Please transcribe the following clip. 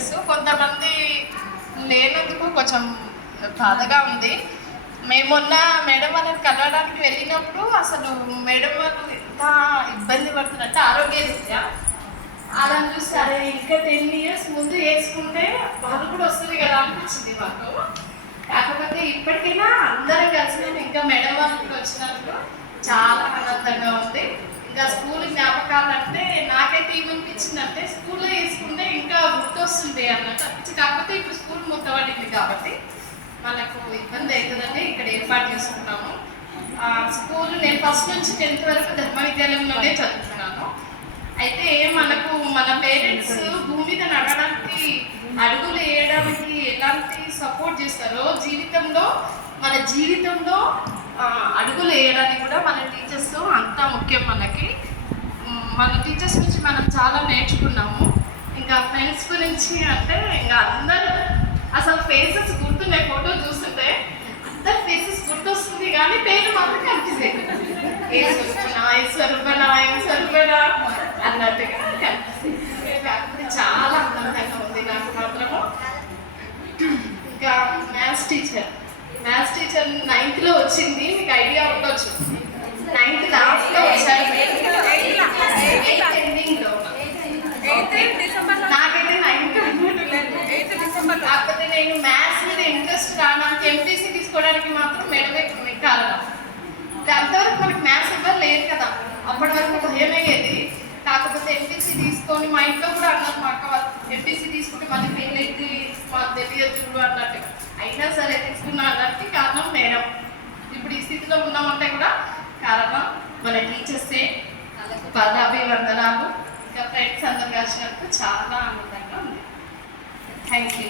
Teachers. కొంతమంది లేనందుకు కొంచెం బాధగా ఉంది. మేము మొన్న మేడం వాళ్ళని కలవడానికి వెళ్ళినప్పుడు అసలు మేడం వాళ్ళు ఎంత ఇబ్బంది పడుతున్నట్టు ఆరోగ్యరీత్యా అలా చూసి అరే ఇంకా 10 years ముందు వేసుకుంటే వాళ్ళు కూడా వస్తుంది కదా అనిపించింది మాకు. కాకపోతే ఇప్పటికైనా అందరం కలిసి ఇంకా మేడం వాళ్ళు వచ్చినందుకు చాలా ఆనందంగా ఉంది. ఇంకా స్కూల్ జ్ఞాపకాలు అంటే నాకైతే ఏమనిపించిందంటే స్కూల్లో వేసుకుంటే ఇంకా గుర్తొస్తుంది అన్నట్టు అనిపించి. కాకపోతే ఇప్పుడు స్కూల్ మూతపడింది కాబట్టి మనకు ఇబ్బంది అవుతుందని ఇక్కడ ఏర్పాటు చేసుకుంటాము. స్కూల్ నేను ఫస్ట్ నుంచి 10th వరకు ధర్మ విద్యాలయంలోనే చదువుతున్నాను. అయితే మనకు మన పేరెంట్స్ భూమి మీద నడవడానికి అడుగులు వేయడానికి ఎలాంటి సపోర్ట్ చేస్తారో మన జీవితంలో అడుగులు వేయడానికి కూడా మన టీచర్స్ అంతా ముఖ్యం మనకి. మన టీచర్స్ నుంచి మనం చాలా నేర్చుకున్నాము. ఇంకా ఫ్రెండ్స్ గురించి అంటే ఇంకా అందరూ అసలు ఫేసెస్ గుర్తున్నాయి. ఫోటో చూస్తుంటే అందరు ఫేసెస్ గుర్తొస్తుంది కానీ పేరు మాత్రం కనిపిస్తుంది. స్వరూపణ అన్నట్టుగా కనిపిస్తుంది. కాకపోతే చాలా ఆనందంగా ఉంది నాకు మాత్రము. ఇంకా మ్యాథ్స్ టీచర్ 9th వచ్చింది. మీకు ఐడియా ఉండొచ్చు. 9th లాస్ట్లో వచ్చారు, 8th ఎండింగ్లో. నాకైతే 9th కాకపోతే నేను మ్యాథ్స్ మీద ఇంట్రెస్ట్ రావడానికి ఎంపీసీ తీసుకోవడానికి మాత్రం మేడమే కారణం. అంతవరకు మనకు మ్యాథ్స్ ఎవ్వరు లేదు కదా, అప్పటి వరకు భయం అయ్యేది. కాకపోతే ఎంపీసీ తీసుకొని మా ఇంట్లో కూడా అన్నారు, మా అక్క వాళ్ళు ఎంపీసీ తీసుకుంటే మళ్ళీ ఫెయిల్ అయితే మాకు తెలియదు అన్నట్టు. అయినా సరే తీసుకున్నా అన్నట్టు కారణం మేడం. ఇప్పుడు ఈ స్థితిలో ఉన్నామంటే కూడా కారణం మన టీచర్సే. వాళ్ళకు పాదాభివందనాలు. ఇంకా ఫ్రెండ్స్ అందరు కలిసినందుకు చాలా ఆనందంగా ఉంది. Thank you.